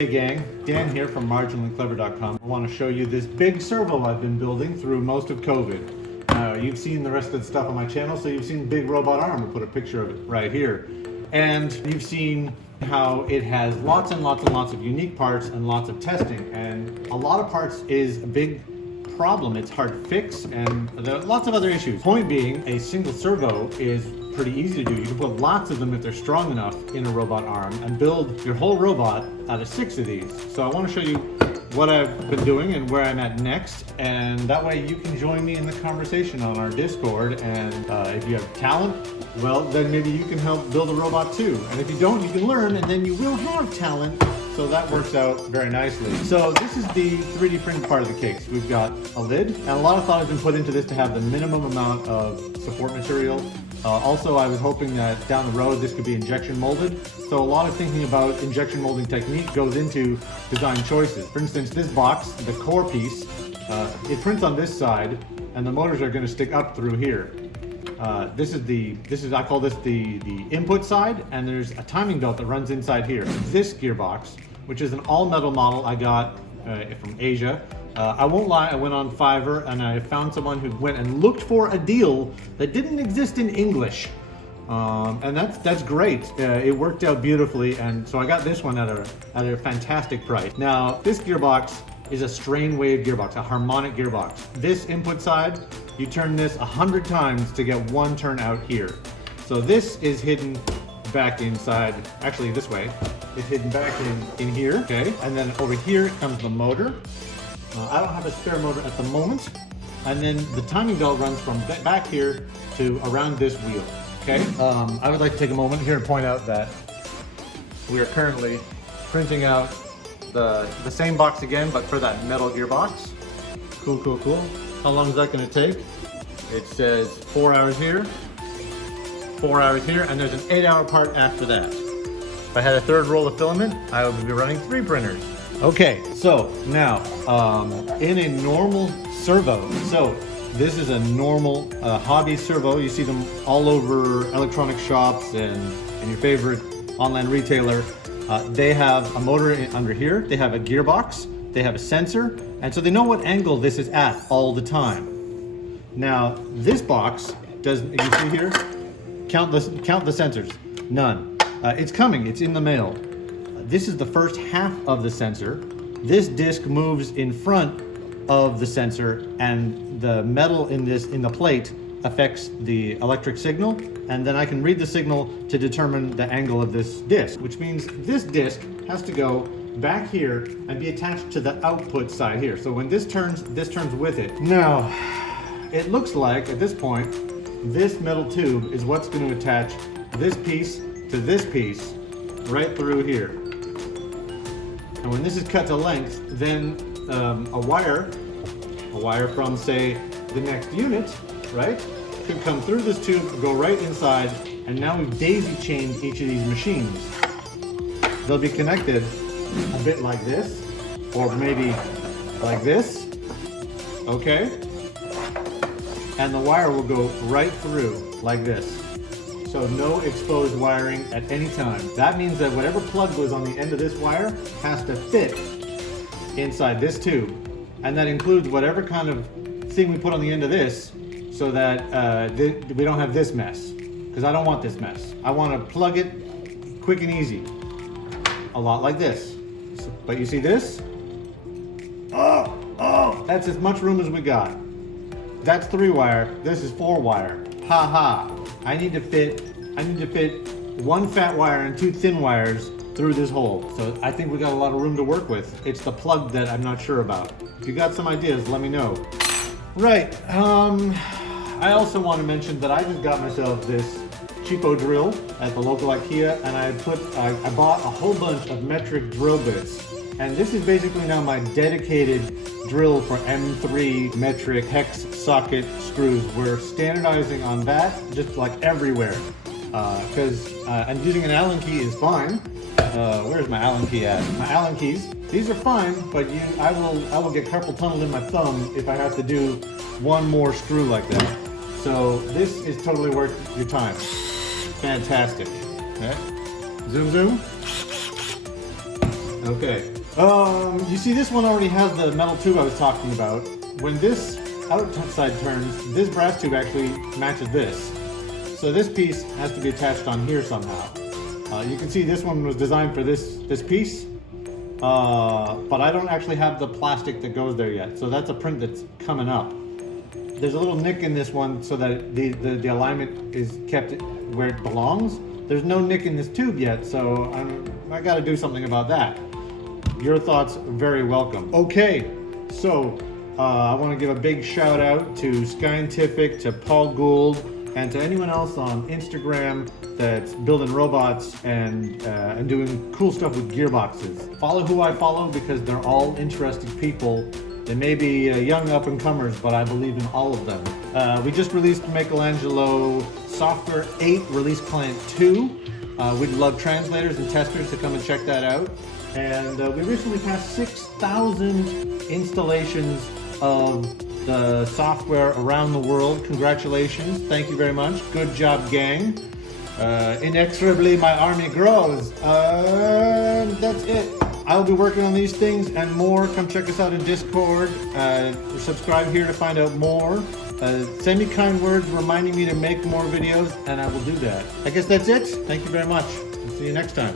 Hey gang, Dan here from marginallyclever.com. I want to show you this big servo I've been building through most of COVID. You've seen the rest of the stuff on my channel, so you've seen big robot arm. I'll put a picture of it right here. And you've seen how it has lots and lots and lots of unique parts and lots of testing. And a lot of parts is a big problem. It's hard to fix and there are lots of other issues. Point being, a single servo is pretty easy to do. You can put lots of them if they're strong enough in a robot arm and build your whole robot out of 6 of these. So I want to show you what I've been doing and where I'm at next, and that way you can join me in the conversation on our Discord. And if you have talent, well, then maybe you can help build a robot too. And if you don't, you can learn and then you will have talent. So that works out very nicely. So this is the 3D printed part of the case. We've got a lid, and a lot of thought has been put into this to have the minimum amount of support material. Also, I was hoping that down the road this could be injection molded. So a lot of thinking about injection molding technique goes into design choices. For instance, this box, the core piece, it prints on this side, and the motors are going to stick up through here. I call this the input side, and there's a timing belt that runs inside here. This gearbox, which is an all-metal model I got from Asia. I won't lie, I went on Fiverr and I found someone who went and looked for a deal that didn't exist in English. And that's great. It worked out beautifully, and so I got this one at a fantastic price. Now, this gearbox is a strain wave gearbox, a harmonic gearbox. This input side, you turn this 100 times to get one turn out here. So this is hidden back inside, actually this way. It's hidden back in here, okay? And then over here comes the motor. I don't have a spare motor at the moment. And then the timing belt runs from back here to around this wheel, okay? I would like to take a moment here to point out that we are currently printing out the same box again, but for that metal gearbox. Cool, cool, cool. How long is that gonna take? It says 4 hours here, 4 hours here, and there's an 8-hour part after that. If I had a third roll of filament, I would be running 3 printers. Okay, so now, in a normal servo, so this is a normal hobby servo. You see them all over electronic shops and your favorite online retailer. They have a motor under here, they have a gearbox, they have a sensor, and so they know what angle this is at all the time. Now, this box does, you see here, count the sensors, none. It's coming, it's in the mail. This is the first half of the sensor. This disc moves in front of the sensor, and the metal in the plate affects the electric signal, and then I can read the signal to determine the angle of this disc, which means this disc has to go back here and be attached to the output side here. So when this turns with it. Now, it looks like at this point, this metal tube is what's going to attach this piece to this piece right through here. And when this is cut to length, then a wire from, say, the next unit, right, could come through this tube, go right inside, and now we've daisy-chained each of these machines. They'll be connected a bit like this, or maybe like this, okay? And the wire will go right through like this. So no exposed wiring at any time. That means that whatever plug goes on the end of this wire has to fit inside this tube. And that includes whatever kind of thing we put on the end of this, so that we don't have this mess. Because I don't want this mess. I want to plug it quick and easy. A lot like this. But you see this? Oh, that's as much room as we got. That's 3 wire, this is 4 wire. Ha ha. I need to fit 1 fat wire and 2 thin wires through this hole. So I think we got a lot of room to work with. It's the plug that I'm not sure about. If you got some ideas, let me know. Right, I also want to mention that I just got myself this cheapo drill at the local IKEA, and I bought a whole bunch of metric drill bits. And this is basically now my dedicated drill for M3 metric hex socket screws. We're standardizing on that just like everywhere. And using an Allen key is fine. Where's my Allen key at? My Allen keys, these are fine, but I will get carpal tunnel in my thumb if I have to do one more screw like that. So this is totally worth your time. Fantastic. Okay. Zoom, zoom. Okay. You see this one already has the metal tube I was talking about. When this outside turns, this brass tube actually matches this. So this piece has to be attached on here somehow. You can see this one was designed for this piece, but I don't actually have the plastic that goes there yet. So that's a print that's coming up. There's a little nick in this one so that the alignment is kept where it belongs. There's no nick in this tube yet, so I got to do something about that. Your thoughts are very welcome. Okay, so I want to give a big shout out to Scientific, to Paul Gould, and to anyone else on Instagram that's building robots and doing cool stuff with gearboxes. Follow who I follow because they're all interesting people. They may be young up-and-comers, but I believe in all of them. We just released Michelangelo Software 8 Release Client 2. We'd love translators and testers to come and check that out. And we recently passed 6,000 installations of the software around the world. Congratulations. Thank you very much. Good job, gang. Inexorably, my army grows. That's it. I'll be working on these things and more. Come check us out in Discord. Subscribe here to find out more. Send me kind words reminding me to make more videos, and I will do that. I guess that's it. Thank you very much. I'll see you next time.